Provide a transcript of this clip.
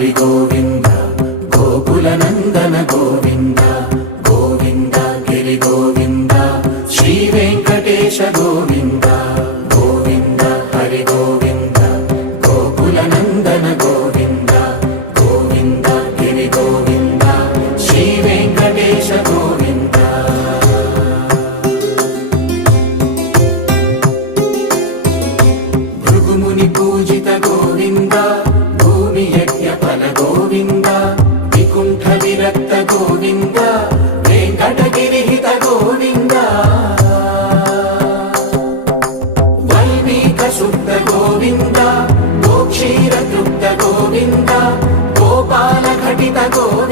హరి గోవింద గోకుల నందన గోవింద గోవింద గిరి గోవింద శ్రీ వెంకటేశ గోవింద గోవింద హరి గోవింద గోకుల నందన గోవింద గోవింద గిరి గోవింద శ్రీ వెంకటేశ గోవింద భృగుముని పూజిత గోవింద భూమి యజ్ఞ ఫల గోవింద వికుంఠ విరక్త గోవింద వెంకటగిరిహిత గోవింద వైదిక శుద్ధ గోవింద గోక్షీర తృప్త గోవింద గోపాల ఘటిత గోవింద